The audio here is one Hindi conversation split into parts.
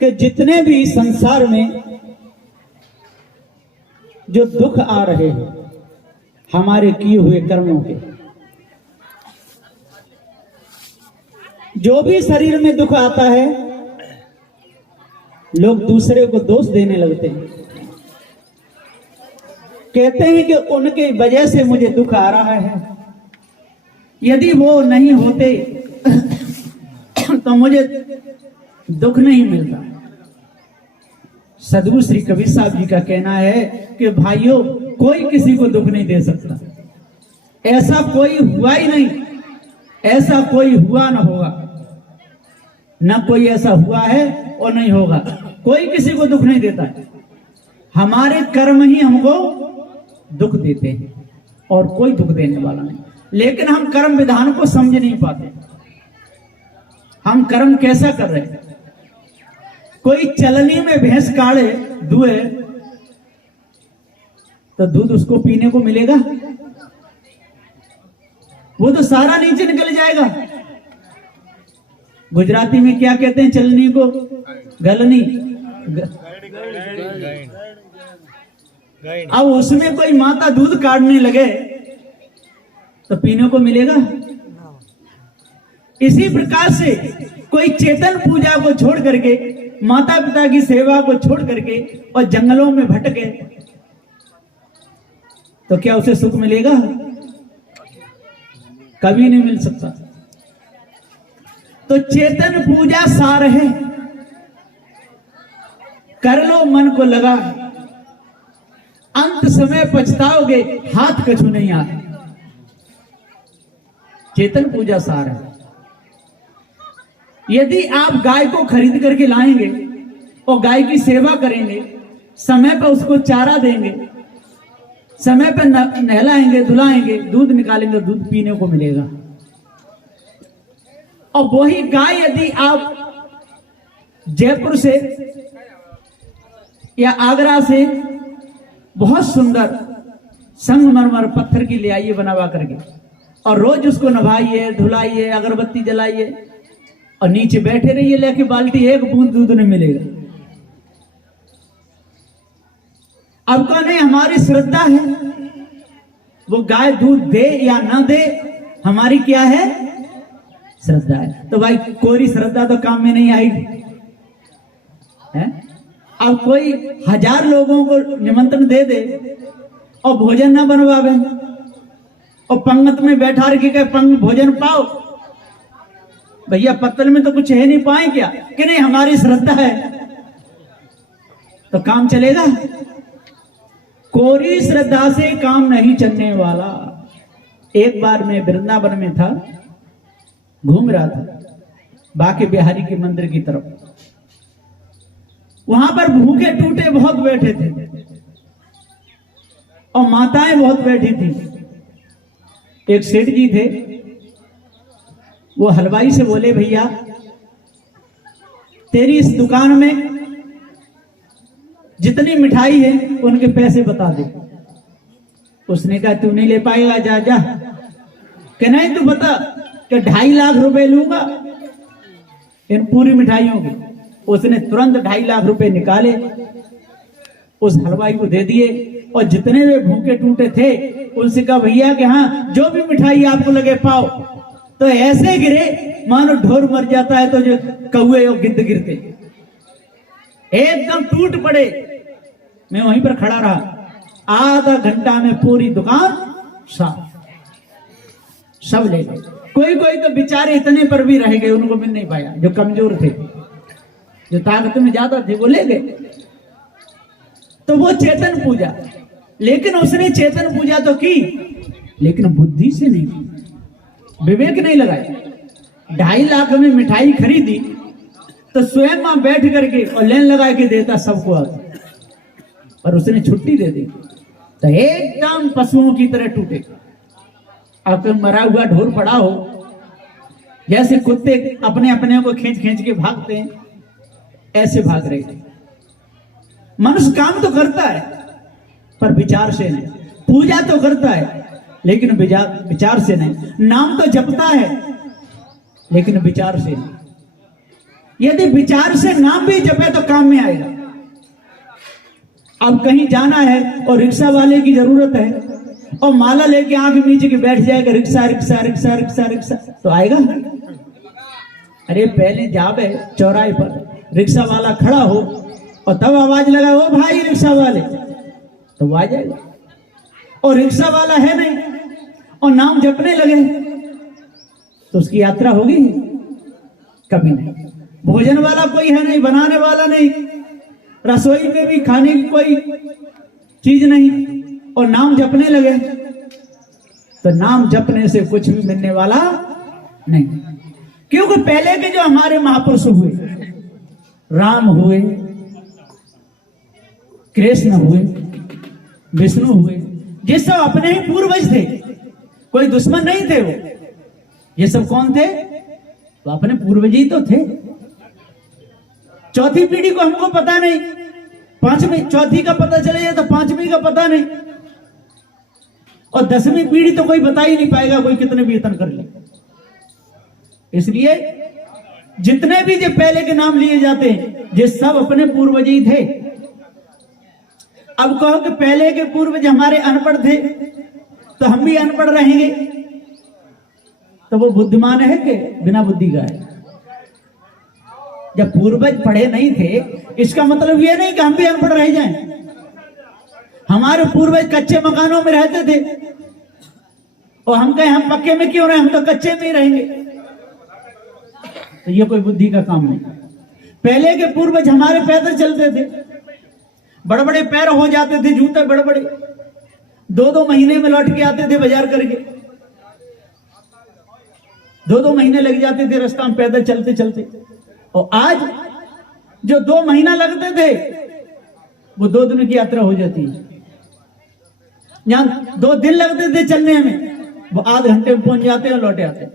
कि जितने भी संसार में जो दुख आ रहे हैं हमारे किए हुए कर्मों के, जो भी शरीर में दुख आता है लोग दूसरे को दोष देने लगते हैं, कहते हैं कि उनके वजह से मुझे दुख आ रहा है, यदि वो नहीं होते तो मुझे दुख नहीं मिलता। सदगुरु श्री कबीर साहब जी का कहना है कि भाइयों, कोई किसी को दुख नहीं दे सकता, ऐसा कोई हुआ ही नहीं, ऐसा कोई हुआ ना होगा, ना कोई ऐसा हुआ है और नहीं होगा। कोई किसी को दुख नहीं देता है, हमारे कर्म ही हमको दुख देते हैं और कोई दुख देने वाला नहीं। लेकिन हम कर्म विधान को समझ नहीं पाते। हम कर्म कैसा कर रहे हैं? कोई चलनी में भैंस काढ़े दुए तो दूध उसको पीने को मिलेगा? वो तो सारा नीचे निकल जाएगा। गुजराती में क्या कहते हैं चलनी को? गलनी। अब उसमें कोई माता दूध काढ़ने लगे तो पीने को मिलेगा? इसी प्रकार से कोई चेतन पूजा को छोड़ करके, माता पिता की सेवा को छोड़ करके और जंगलों में भटके तो क्या उसे सुख मिलेगा? कभी नहीं मिल सकता। तो चेतन पूजा सार है, कर लो मन को लगा, अंत समय पछताओगे, हाथ कछु नहीं आए। चेतन पूजा सार है। यदि आप गाय को खरीद करके लाएंगे और गाय की सेवा करेंगे, समय पर उसको चारा देंगे, समय पर नहलाएंगे, धुलाएंगे, दूध निकालेंगे, दूध पीने को मिलेगा। और वही गाय यदि आप जयपुर से या आगरा से बहुत सुंदर संगमरमर पत्थर की ले आइए बनवा करके, और रोज उसको नभाइए, धुलाइए, अगरबत्ती जलाइए और नीचे बैठे रहिए लेके बाल्टी, एक बूंद दूध नहीं मिलेगा। अब कौन है? हमारी श्रद्धा है, वो गाय दूध दे या ना दे, हमारी क्या है? श्रद्धा है। तो भाई कोरी श्रद्धा तो काम में नहीं आएगी है? अब कोई 1000 लोगों को निमंत्रण दे दे और भोजन ना बनवावे और पंगत में बैठा रखी के भोजन पाओ, भैया पत्तल में तो कुछ है नहीं, पाए क्या? कि नहीं हमारी श्रद्धा है, तो काम चलेगा? कोरी श्रद्धा से काम नहीं चलने वाला। एक बार मैं वृंदावन में था, घूम रहा था बाके बिहारी के मंदिर की तरफ। वहां पर भूखे टूटे बहुत बैठे थे और माताएं बहुत बैठी थी। एक सेठ जी थे, वो हलवाई से बोले, भैया तेरी इस दुकान में जितनी मिठाई है उनके पैसे बता दे। उसने कहा तू नहीं ले पाएगा, जा जा। कि नहीं तू बता, कि 2.5 लाख रुपए लूंगा इन पूरी मिठाइयों की। उसने तुरंत 2.5 लाख रुपए निकाले, उस हलवाई को दे दिए और जितने वे भूखे टूटे थे उनसे कहा, भैया कि हाँ जो भी मिठाई आपको लगे पाओ। तो ऐसे गिरे मानो ढोर मर जाता है तो जो कौए और गिद्ध गिरते, एकदम टूट पड़े। मैं वहीं पर खड़ा रहा, आधा घंटा में पूरी दुकान साफ, सब ले गए। कोई कोई तो बेचारे इतने पर भी रह गए, उनको मिल नहीं पाया। जो कमजोर थे, जो ताकत में ज्यादा थे, वो ले गए। तो वो चेतन पूजा, लेकिन उसने चेतन पूजा तो की लेकिन बुद्धि से नहीं की, विवेक नहीं लगाया। 2.5 लाख में मिठाई खरीदी तो स्वयं वहां बैठ करके और लाइन लगा के देता सबको, और उसने छुट्टी दे दी तो एकदम पशुओं की तरह टूटे। अब तो मरा हुआ ढोर पड़ा हो, जैसे कुत्ते अपने अपने को खींच खींच के भागते हैं, ऐसे भाग रहे थे। मनुष्य काम तो करता है पर विचार से नहीं, पूजा तो करता है लेकिन विचार से नहीं, नाम तो जपता है लेकिन विचार से नहीं। यदि विचार से नाम भी जपे तो काम में आएगा। अब कहीं जाना है और रिक्शा वाले की जरूरत है और माला लेके आंख नीचे के बैठ जाएगा, rickshaw rickshaw rickshaw rickshaw rickshaw, तो आएगा? अरे पहले जावे चौराहे पर रिक्शा वाला खड़ा हो और तब आवाज लगा, ओ भाई रिक्शा वाले, तो वो आ जाएगा। और रिक्शा वाला है नहीं और नाम जपने लगे तो उसकी यात्रा होगी? कभी नहीं। भोजन वाला कोई है नहीं, बनाने वाला नहीं, रसोई में भी खाने की कोई चीज नहीं और नाम जपने लगे तो नाम जपने से कुछ भी मिलने वाला नहीं। क्योंकि पहले के जो हमारे महापुरुष हुए, राम हुए, कृष्ण हुए, विष्णु हुए, ये सब अपने ही पूर्वज थे, कोई दुश्मन नहीं थे। वो ये सब कौन थे? वो अपने पूर्वज ही तो थे। चौथी पीढ़ी को हमको पता नहीं, पांचवी चौथी का पता चले जाए तो पांचवी का पता नहीं, और 10वीं पीढ़ी तो कोई बता ही नहीं पाएगा, कोई कितने भी यत्न कर ले। इसलिए जितने भी जो पहले के नाम लिए जाते हैं ये सब अपने पूर्वज ही थे। अब कहो कि पहले के पूर्वज हमारे अनपढ़ थे तो हम भी अनपढ़ रहेंगे, तो वो बुद्धिमान है कि बिना बुद्धि का है? जब पूर्वज पढ़े नहीं थे इसका मतलब ये नहीं कि हम भी अनपढ़ रह जाएं। हमारे पूर्वज कच्चे मकानों में रहते थे और हम कहें हम पक्के में क्यों रहे, हम तो कच्चे में ही रहेंगे, तो ये कोई बुद्धि का काम नहीं। पहले के पूर्वज हमारे पैदल चलते थे, बड़े बड़े पैर हो जाते थे, जूते बड़े बड़े, 2-2 महीने में लौट के आते थे बाजार करके, 2-2 महीने लग जाते थे रास्ता में पैदल चलते चलते। और आज जो 2 महीना लगते थे वो 2 दिन की यात्रा हो जाती है। जहां 2 दिन लगते थे चलने में वो आधे घंटे में पहुंच जाते हैं और लौटे आते हैं।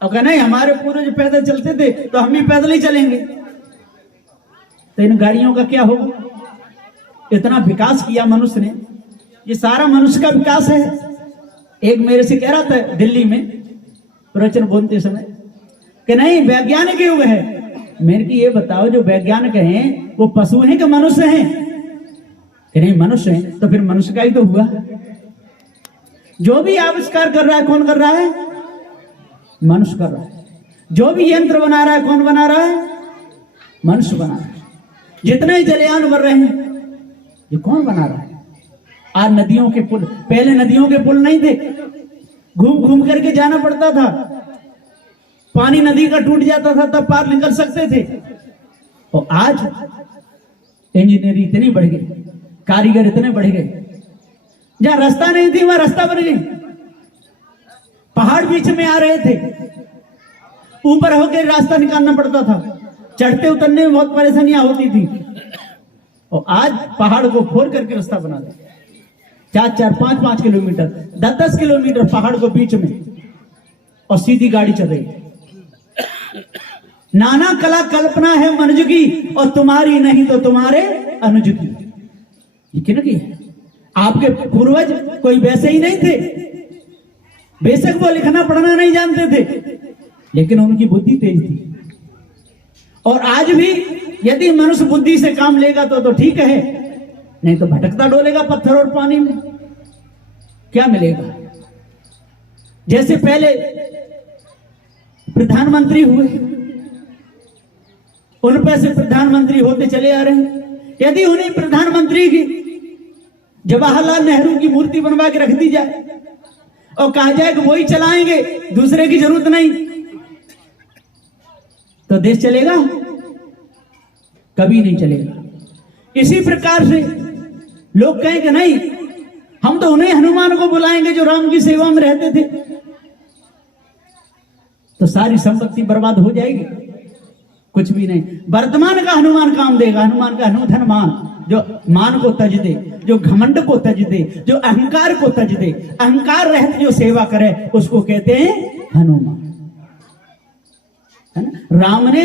और कहना नहीं हमारे पूर्वज पैदल चलते थे तो हम भी पैदल ही चलेंगे, तो इन गाड़ियों का क्या होगा? इतना विकास किया मनुष्य ने, ये सारा मनुष्य का विकास है। एक मेरे से कह रहा था दिल्ली में प्रवचन बोलते समय कि नहीं वैज्ञानिक युग है। मैंने कि ये बताओ जो वैज्ञानिक हैं वो पशु हैं कि मनुष्य हैं? कि नहीं मनुष्य हैं, तो फिर मनुष्य का ही तो हुआ। जो भी आविष्कार कर रहा है कौन कर रहा है? मनुष्य कर रहा है। जो भी यंत्र बना रहा है कौन बना रहा है? मनुष्य बना रहा है। जितने जलयान बन रहे हैं ये कौन बना रहा है? आज नदियों के पुल, पहले नदियों के पुल नहीं थे, घूम घूम करके जाना पड़ता था, पानी नदी का टूट जाता था तब पार निकल सकते थे। और आज इंजीनियरिंग इतनी बढ़ गई, कारीगर इतने बढ़ गए, जहां रास्ता नहीं थी वहां रास्ता बन गई। पहाड़ बीच में आ रहे थे, ऊपर होकर रास्ता निकालना पड़ता था, चढ़ते उतरने में बहुत परेशानियां होती थी। और आज पहाड़ को फोड़ करके रास्ता बना दे, 4-4, 5-5 किलोमीटर, 10-10 किलोमीटर पहाड़ को बीच में, और सीधी गाड़ी चल रही है। नाना कला कल्पना है मनुज की, और तुम्हारी नहीं तो तुम्हारे अनुज की। ये किनकी है? आपके पूर्वज कोई वैसे ही नहीं थे, बेशक वो लिखना पढ़ना नहीं जानते थे, लेकिन उनकी बुद्धि तेज थी। और आज भी यदि मनुष्य बुद्धि से काम लेगा तो ठीक है, नहीं तो भटकता डोलेगा पत्थर और पानी में, क्या मिलेगा? जैसे पहले प्रधानमंत्री हुए, उन पर से प्रधानमंत्री होते चले आ रहे हैं। यदि उन्हीं प्रधानमंत्री की जवाहरलाल नेहरू की मूर्ति बनवा के रख दी जाए और कहा जाए कि वही चलाएंगे, दूसरे की जरूरत नहीं, तो देश चलेगा? कभी नहीं चलेगा। इसी प्रकार से लोग कहेंगे नहीं हम तो उन्हें हनुमान को बुलाएंगे जो राम की सेवा में रहते थे, तो सारी संपत्ति बर्बाद हो जाएगी। कुछ भी नहीं। वर्तमान का हनुमान काम देगा। हनुमान का हनुधनमान, जो मान को तज दे, जो घमंड को तज दे, जो अहंकार को तज दे, अहंकार रहित जो सेवा करे उसको कहते हैं हनुमान, है ना? राम ने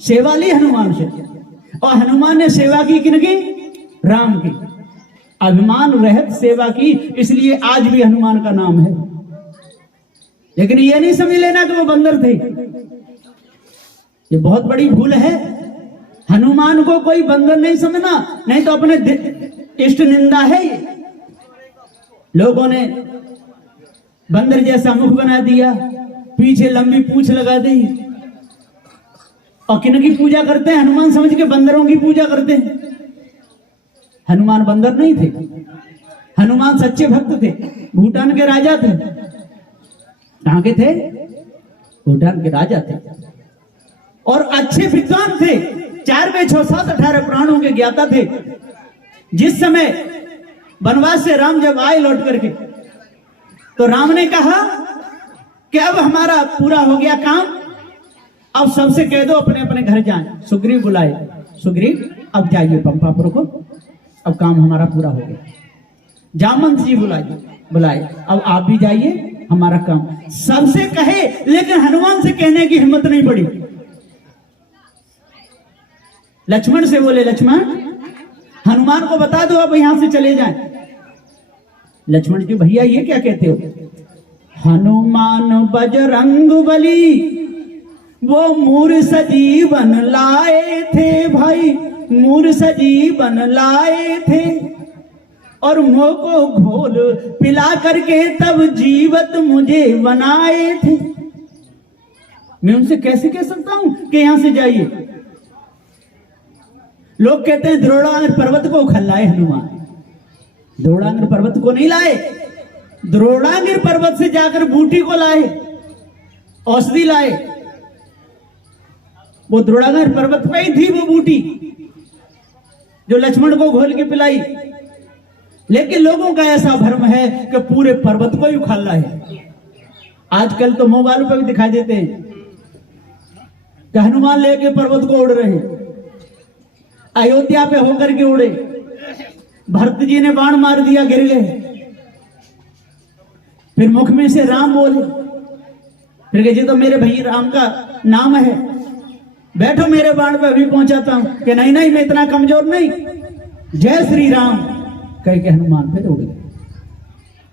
सेवा ली हनुमान से, और हनुमान ने सेवा की किनकी? राम की। अभिमान रहित सेवा की, इसलिए आज भी हनुमान का नाम है। लेकिन ये नहीं समझ लेना कि वो बंदर थे, ये बहुत बड़ी भूल है। हनुमान को कोई बंदर नहीं समझना, नहीं तो अपने इष्ट निंदा है ये। लोगों ने बंदर जैसा मुख बना दिया, पीछे लंबी पूंछ लगा दी, और किनकी पूजा करते हैं? हनुमान समझ के बंदरों की पूजा करते हैं। हनुमान बंदर नहीं थे, हनुमान सच्चे भक्त थे, भूटान के राजा थे। कहां के थे? भूटान के राजा थे, और अच्छे विद्वान थे। 4 में 6 7 18 पुराणों के ज्ञाता थे। जिस समय वनवास से राम जब आए लौट करके, तो राम ने कहा कि अब हमारा पूरा हो गया काम, अब सबसे कह दो अपने अपने घर जाएं। सुग्रीव बुलाए, सुग्रीव अब जाइए पंपापुर को, अब काम हमारा पूरा हो गया। जामवंत जी बुलाए, अब आप भी जाइए, हमारा काम। सबसे कहे, लेकिन हनुमान से कहने की हिम्मत नहीं पड़ी। लक्ष्मण से बोले, लक्ष्मण हनुमान को बता दो अब यहां से चले जाएं। लक्ष्मण जी, भैया ये क्या कहते हो? हनुमान बजरंग बली वो मूर्ख सजीवन लाए थे भाई, मूर्ख सजीवन लाए थे, और मोह को घोल पिला करके तब जीवत मुझे बनाए थे। मैं उनसे कैसे कह सकता हूं कि यहां से जाइए? लोग कहते हैं द्रोणांग पर्वत को उखल लाए हनुमान। द्रोणांग पर्वत को नहीं लाए, द्रोणांग पर्वत से जाकर बूटी को लाए, औषधि लाए। वो द्रोणांग पर्वत पे ही थी वो बूटी जो लक्ष्मण को घोल के पिलाई। लेकिन लोगों का ऐसा भ्रम है कि पूरे पर्वत को ही उखाड़ना है। आजकल तो मोबाइल पर भी दिखाई देते हैं कि हनुमान लेके पर्वत को उड़ रहे हैं। अयोध्या पे होकर के उड़े, भरत जी ने बाण मार दिया, गिर गए। फिर मुख में से राम बोले, फिर कहे जी तो मेरे भैया राम का नाम है, बैठो मेरे बाण पे अभी पहुंचाता हूं। कि नहीं नहीं, मैं इतना कमजोर नहीं, जय श्री राम कह के हनुमान फिर उड़ गए।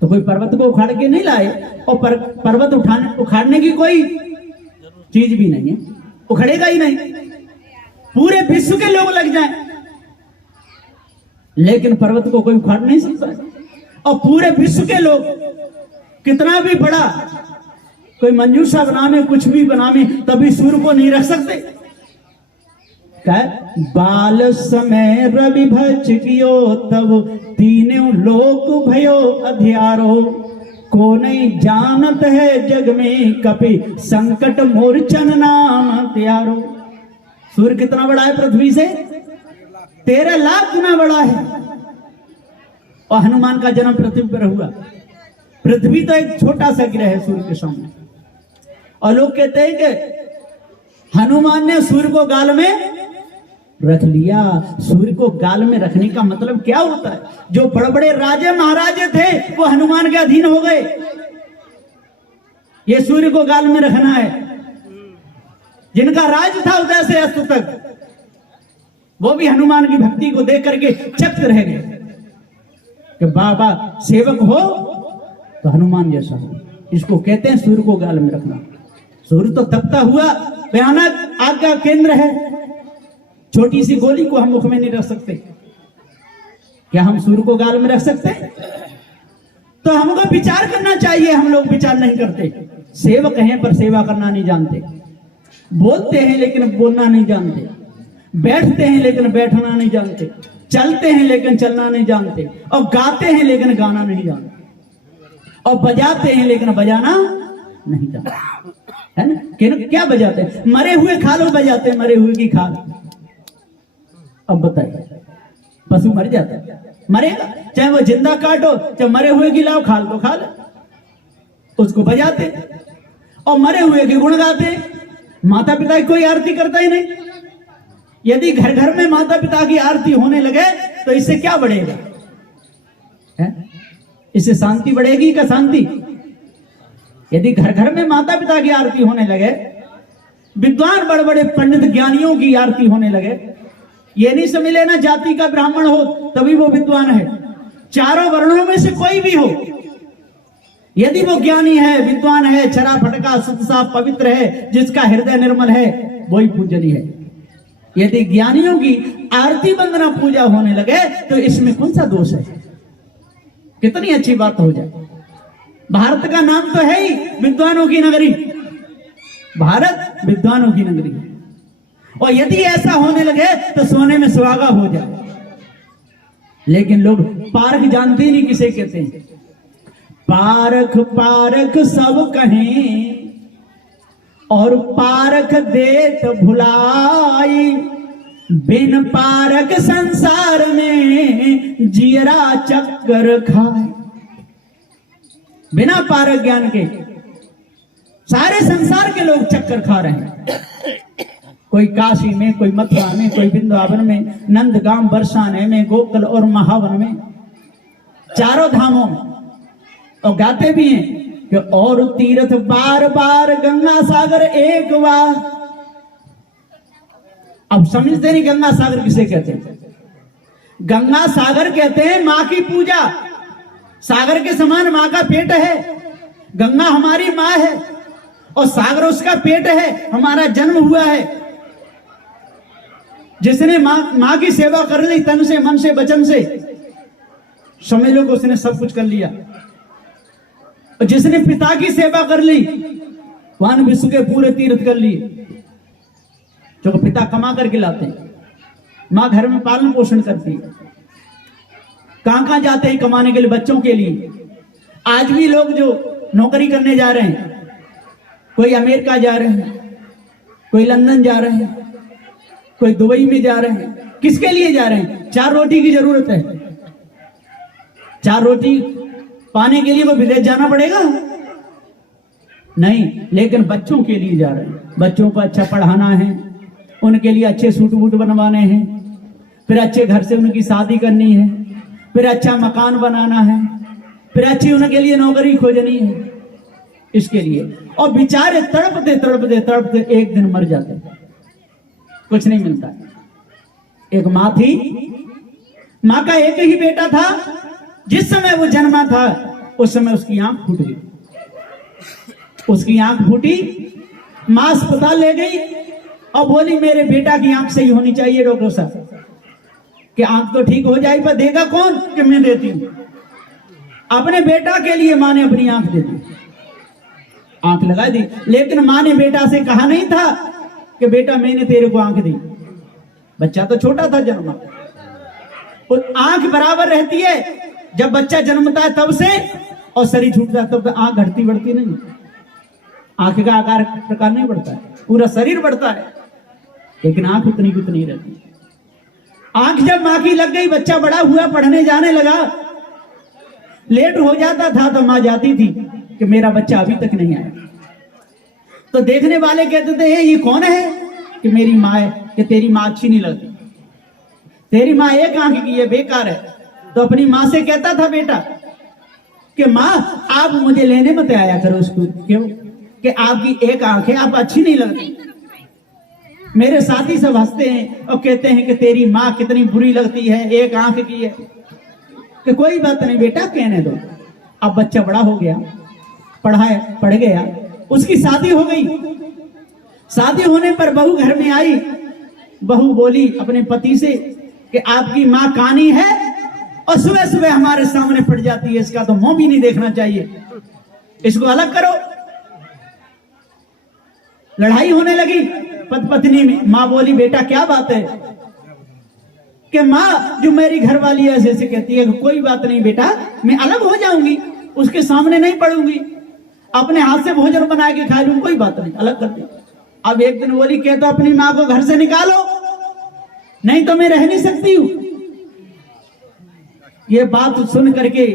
तो कोई पर्वत को उखाड़ के नहीं लाए, और पर्वत उखाड़ने की कोई चीज भी नहीं है, उखड़ेगा ही नहीं। पूरे विश्व के लोग लग जाएं, लेकिन पर्वत को कोई उखाड़ नहीं सकता। और पूरे विश्व के लोग कितना भी बड़ा कोई मंजूषा बनावे, कुछ भी बनावे, तभी सूर्य को नहीं रख सकते। क्या? बाल समय रवि भचकियो तब तीनों लोक भयो अध्यारो, को नहीं जानत है जग में कपि संकट मूर्छन नाम त्यारो। सूर्य कितना बड़ा है पृथ्वी से? 13 लाख गुना बड़ा है। और हनुमान का जन्म पृथ्वी पर हुआ। पृथ्वी तो एक छोटा सा ग्रह है सूर्य के सामने। और लोग कहते हैं कि हनुमान ने सूर्य को गाल में रख लिया। सूर्य को गाल में रखने का मतलब क्या होता है? जो बड़े बड़े राजे महाराजे थे वो हनुमान के अधीन हो गए। ये सूर्य को गाल में रखना है। जिनका राज था उदय से अस्त तक, वो भी हनुमान की भक्ति को देख करके चकित रह गए कि बाबा सेवक हो तो हनुमान जैसा हो। इसको कहते हैं सूर्य को गाल में रखना। सूर्य तो तपता हुआ भयानक आग का केंद्र है। छोटी सी गोली को हम मुख में नहीं रख सकते। क्या हम सूर्य को गाल में रख सकते? तो हमको विचार करना चाहिए। हम लोग विचार नहीं करते। सेवक हैं पर सेवा करना नहीं जानते। बोलते हैं लेकिन बोलना नहीं जानते। बैठते हैं लेकिन बैठना नहीं जानते। चलते हैं लेकिन चलना नहीं जानते। और गाते हैं लेकिन गाना नहीं जानते। और बजाते हैं लेकिन बजाना नहीं जानते, है ना? क्या बजाते हैं? मरे हुए खाल बजाते हैं, मरे हुए की खाल। अब बताइए, पशु मर जाता है, मरेगा, चाहे वो जिंदा काटो, चाहे मरे हुए की लाओ, खाल तो खाल, उसको बजाते और मरे हुए के गुण गाते। माता पिता की कोई आरती करता ही नहीं। यदि घर घर में माता पिता की आरती होने लगे तो इससे क्या बढ़ेगा? इससे शांति बढ़ेगी क्या? शांति? यदि घर घर में माता पिता की आरती होने लगे, विद्वान बड़े बड़े पंडित ज्ञानियों की आरती होने लगे, ये नहीं समझ लेना जाति का ब्राह्मण हो तभी वो विद्वान है। चारों वर्णों में से कोई भी हो, यदि वो ज्ञानी है, विद्वान है, चरा फटका शुद्ध साफ पवित्र है, जिसका हृदय निर्मल है, वही पूजनी है। यदि ज्ञानियों की आरती वंदना पूजा होने लगे तो इसमें कौन सा दोष है? कितनी अच्छी बात हो जाए। भारत का नाम तो है ही विद्वानों की नगरी, भारत विद्वानों की नगरी है। और यदि ऐसा होने लगे तो सोने में सुहागा हो जाए। लेकिन लोग पारख जानते ही नहीं किसे कहते हैं। पारख पारख सब कहें और पारख देत भुलाई, बिन पारख संसार में जियरा चक्कर खाए। बिना पारख ज्ञान के सारे संसार के लोग चक्कर खा रहे हैं। कोई काशी में, कोई मथुरा में, कोई वृंदावन में, नंदगांव बरसाने में, गोकुल और महावन में, चारों धामों में। और गाते भी हैं कि और तीर्थ बार बार गंगा सागर एक बार। अब समझते नहीं गंगा सागर किसे कहते हैं। गंगा सागर कहते हैं मां की पूजा। सागर के समान मां का पेट है। गंगा हमारी मां है और सागर उसका पेट है, हमारा जन्म हुआ है। जिसने मां की सेवा कर ली तन से, मन से, वचन से, समझ लो कि उसने सब कुछ कर लिया। और जिसने पिता की सेवा कर ली वहां विश्व के पूरे तीर्थ कर लिए। जो पिता कमा करके लाते हैं, मां घर में पालन पोषण करती है। कहां कहां जाते हैं कमाने के लिए? बच्चों के लिए। आज भी लोग जो नौकरी करने जा रहे हैं, कोई अमेरिका जा रहे हैं, कोई लंदन जा रहे हैं, कोई दुबई में जा रहे हैं। किसके लिए जा रहे हैं? 4 रोटी की जरूरत है। 4 रोटी पाने के लिए वो विदेश जाना पड़ेगा? नहीं, लेकिन बच्चों के लिए जा रहे हैं। बच्चों को अच्छा पढ़ाना है, उनके लिए अच्छे सूट बूट बनवाने हैं, फिर अच्छे घर से उनकी शादी करनी है, फिर अच्छा मकान बनाना है, फिर अच्छी उनके लिए नौकरी खोजनी है, इसके लिए। और बेचारे तड़पते तड़पते तड़पते एक दिन मर जाते, कुछ नहीं मिलता। एक मां थी, मां का एक ही बेटा था। जिस समय वो जन्मा था उस समय उसकी आंख फूट गई। उसकी आंख फूटी, मां अस्पताल ले गई और बोली मेरे बेटा की आंख सही होनी चाहिए डॉक्टर साहब, कि आंख तो ठीक हो जाए, पर देगा कौन? कि मैं देती हूं। अपने बेटा के लिए मां ने अपनी आंख दे दी, आंख लगा दी। लेकिन मां ने बेटा से कहा नहीं था कि बेटा मैंने तेरे को आंख दी। बच्चा तो छोटा था जन्मा। आंख बराबर रहती है जब बच्चा जन्मता है तब से, और शरीर छूटता है तब तो आंख घटती बढ़ती नहीं। आंख का आकार प्रकार नहीं बढ़ता है, पूरा शरीर बढ़ता है, लेकिन आंख उतनी की उतनी रहती है। आंख जब मां की लग गई, बच्चा बड़ा हुआ, पढ़ने जाने लगा, लेट हो जाता था तो मां जाती थी कि मेरा बच्चा अभी तक नहीं आया। तो देखने वाले कहते थे ये कौन है? कि मेरी माँ है। कि तेरी माँ अच्छी नहीं लगती, तेरी माँ एक आंख की है, बेकार है। तो अपनी माँ से कहता था बेटा कि माँ आप मुझे लेने मत आया करो उसको। क्यों? कि आपकी एक आंख है, आप अच्छी नहीं लगती। मेरे साथी सब हंसते हैं और कहते हैं कि तेरी माँ कितनी बुरी लगती है, एक आंख की है। कि कोई बात नहीं बेटा, कहने दो। अब बच्चा बड़ा हो गया, पढ़ गया, उसकी शादी हो गई। शादी होने पर बहू घर में आई। बहू बोली अपने पति से कि आपकी माँ कानी है और सुबह सुबह हमारे सामने पड़ जाती है, इसका तो मुंह भी नहीं देखना चाहिए, इसको अलग करो। लड़ाई होने लगी पत्नी में। माँ बोली बेटा क्या बात है? कि माँ जो मेरी घरवाली ऐसे ऐसे कहती है। कोई बात नहीं बेटा, मैं अलग हो जाऊंगी, उसके सामने नहीं पढ़ूंगी, अपने हाथ से भोजन बना के खा लूं, कोई बात नहीं, अलग कर दे। अब एक दिन बोली कहता अपनी माँ को घर से निकालो, नहीं तो मैं रह नहीं सकती हूं। ये बात सुन करके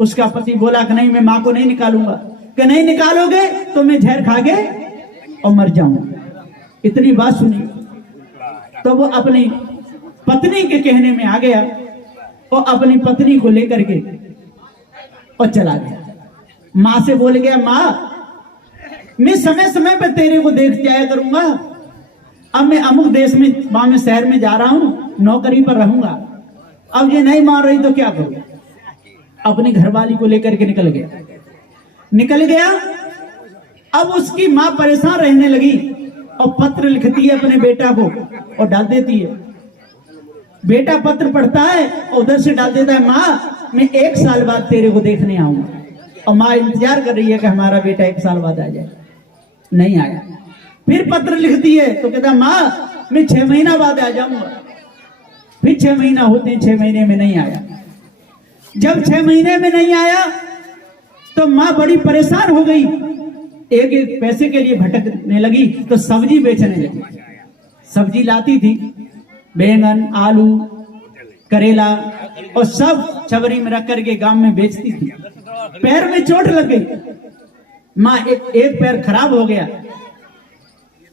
उसका पति बोला कि नहीं मैं माँ को नहीं निकालूंगा। कि नहीं निकालोगे तो मैं जहर खा के और मर जाऊंगा। इतनी बात सुनी तो वो अपनी पत्नी के कहने में आ गया और अपनी पत्नी को लेकर के और चला गया। माँ से बोल गया माँ मैं समय समय पर तेरे को देख जाया करूंगा, अब मैं अमुक देश में वहां में शहर में जा रहा हूं, नौकरी पर रहूंगा, अब ये नहीं मान रही तो क्या करूं। अपनी घरवाली को लेकर के निकल गया। अब उसकी मां परेशान रहने लगी और पत्र लिखती है अपने बेटा को और डाल देती है। बेटा पत्र पढ़ता है और उधर से डाल देता है, माँ मैं 1 साल बाद तेरे को देखने आऊंगा। और माँ इंतजार कर रही है कि हमारा बेटा 1 साल बाद आ जाए, नहीं आया। फिर पत्र लिखती है तो कहता माँ मैं 6 महीना बाद आ जाऊंगा। फिर 6 महीना होते हैं, 6 महीने में नहीं आया। जब 6 महीने में नहीं आया तो माँ बड़ी परेशान हो गई, एक एक पैसे के लिए भटकने लगी, तो सब्जी बेचने लगी। सब्जी लाती थी, बैंगन, आलू, करेला और सब छबरी में रख करके गांव में बेचती थी। पैर में चोट लग गई, माँ एक पैर खराब हो गया,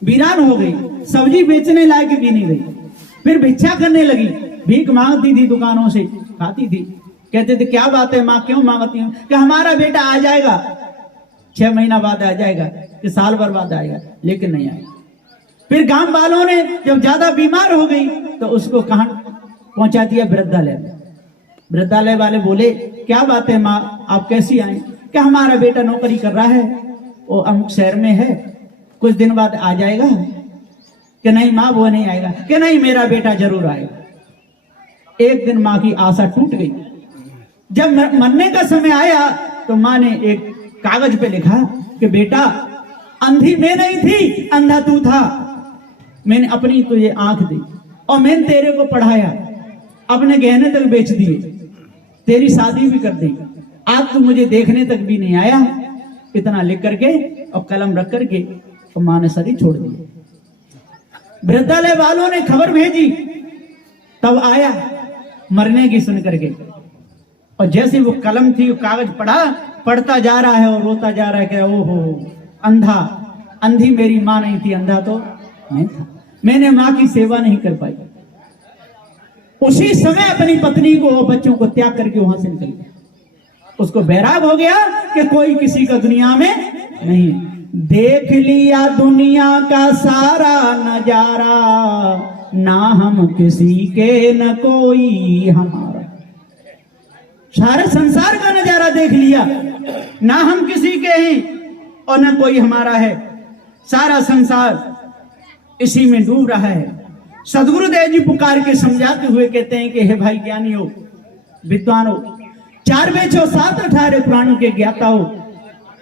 वीरान हो गई, सब्जी बेचने लायक भी नहीं गई। फिर भिक्षा करने लगी, भीख मांगती थी, दुकानों से खाती थी। कहते थे क्या बात है माँ, क्यों मांगती हूँ? कि हमारा बेटा आ जाएगा, 6 महीना बाद आ जाएगा, कि साल भर बाद आएगा, लेकिन नहीं आया। फिर गांव वालों ने जब ज्यादा बीमार हो गई तो उसको कहां पहुंचा दिया? वृद्धालय में। वृद्धालय वाले बोले क्या बात है माँ, आप कैसी आई? कि हमारा बेटा नौकरी कर रहा है, वो अमुक शहर में है, कुछ दिन बाद आ जाएगा। कि नहीं माँ वो नहीं आएगा। कि नहीं मेरा बेटा जरूर आएगा। एक दिन माँ की आशा टूट गई। जब मरने का समय आया तो माँ ने एक कागज पे लिखा कि बेटा अंधी मैं नहीं थी, अंधा तू था। मैंने अपनी तुझे आंख दी और मैंने तेरे को पढ़ाया, अपने गहने तक बेच दिए, तेरी शादी भी कर दी, आज तू मुझे देखने तक भी नहीं आया। इतना लिख करके और कलम रख करके और माँ ने शरीर छोड़ दिया। वृद्धालय वालों ने खबर भेजी, तब आया मरने की सुन करके। और जैसे वो कलम थी, वो कागज पढ़ता जा रहा है और रोता जा रहा है कि ओहो अंधा, अंधी मेरी माँ नहीं थी, अंधा तो मैं था, मैंने माँ की सेवा नहीं कर पाई। उसी समय अपनी पत्नी को और बच्चों को त्याग करके वहां से निकल गया। उसको बैराग हो गया कि कोई किसी का दुनिया में नहीं। देख लिया दुनिया का सारा नजारा, ना हम किसी के न कोई हमारा। सारे संसार का नजारा देख लिया, ना हम किसी के हैं और ना कोई हमारा है। सारा संसार इसी में डूब रहा है। सदगुरुदेव जी पुकार के समझाते हुए कहते हैं कि हे भाई ज्ञानी हो, विद्वान हो, 4 वेद और 7 18 पुराणों के ज्ञाता हो,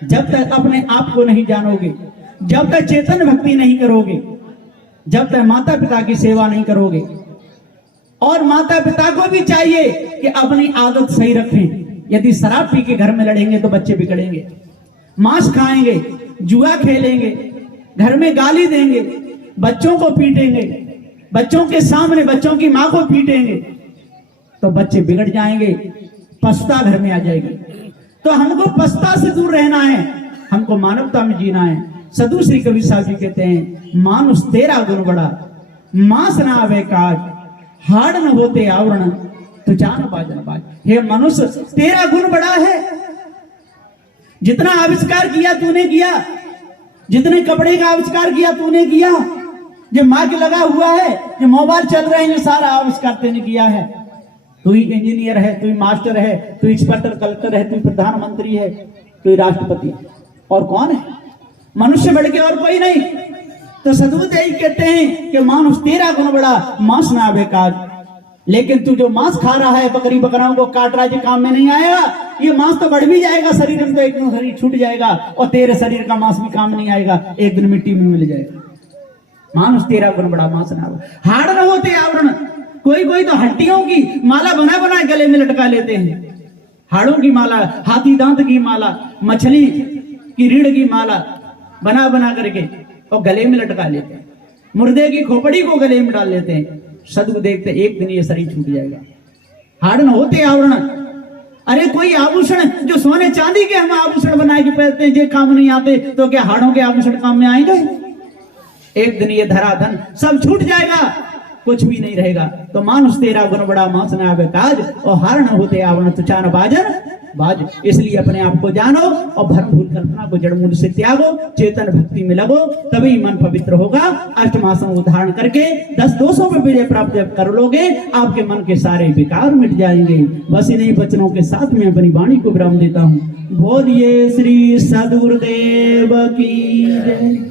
जब तक अपने आप को नहीं जानोगे, जब तक चेतन भक्ति नहीं करोगे, जब तक माता पिता की सेवा नहीं करोगे, और माता पिता को भी चाहिए कि अपनी आदत सही रखें। यदि शराब पी के घर में लड़ेंगे तो बच्चे बिगड़ेंगे, मांस खाएंगे, जुआ खेलेंगे, घर में गाली देंगे, बच्चों को पीटेंगे, बच्चों के सामने बच्चों की माँ को पीटेंगे, तो बच्चे बिगड़ जाएंगे, पछता घर में आ जाएगी। तो हमको पछता से दूर रहना है, हमको मानवता में जीना है। सदु श्री कबीर साहब जी कहते हैं, मानुष तेरा गुण बड़ा, मांस ना आवे काज, हाड़ न होते आवरण, तो जान बाजन बाज। हे मनुष्य तेरा गुण बड़ा है, जितना आविष्कार किया तूने किया, जितने कपड़े का आविष्कार किया तूने किया, जो मार्क लगा हुआ है, जो मोबाइल चल रहे हैं, ये सारा आविष्कार तूने किया है। तू ही इंजीनियर है, तू ही मास्टर है, तू इंस्पेक्टर कलेक्टर है, तू प्रधानमंत्री है, तू राष्ट्रपति है, और कौन है? मनुष्य बढ़ के और कोई नहीं। तो सदगुरुदेव कहते हैं कि मानुष तेरा गुण बड़ा, मांस ना आवे काज। लेकिन तू जो मांस खा रहा है, बकरी बकराओं को काट रहा है, काम में नहीं आएगा। ये मांस तो बढ़ भी जाएगा शरीर में, तो एक दिन शरीर छूट जाएगा और तेरे शरीर का मांस भी काम नहीं आएगा, एक दिन मिट्टी में मिल जाएगा। मानुष तेरा गुण बड़ा, मांस ना आवे। हाड़ न होते आवरण, कोई कोई तो हड्डियों की माला बना बना गले में लटका लेते हैं। हाड़ों की माला, हाथी दांत की माला, मछली की रीढ़ की माला बना बना करके और गले में लटका लेते हैं। मुर्दे की खोपड़ी को गले में डाल लेते हैं। सदगुरु देखते एक दिन ये शरीर छूट जाएगा। हाड़ न होते आवरण। अरे कोई आभूषण जो सोने चांदी के हम आभूषण बना के पहनते हैं, ये काम नहीं आते, तो क्या हाड़ों के आभूषण काम में आएंगे? एक दिन ये धराधन सब छूट जाएगा, कुछ भी नहीं रहेगा। तो मानुष तेरा गुण बड़ा, मांस न आवे काज, और हार न होते आवरण, तुचान बाजन बाज। इसलिए अपने आप को जानो और भ्रम भूल कल्पना को जड़ मूल से त्यागो, चेतन भक्ति में लगो, तभी मन पवित्र होगा। अष्टमासों को धारण करके 10 दोषों पर विजय प्राप्त कर लोगे, आपके मन के सारे विकार मिट जाएंगे। बस इन्हीं वचनों के साथ में अपनी वाणी को विराम देता हूँ। बोलिए श्री सद्गुरुदेव की जय।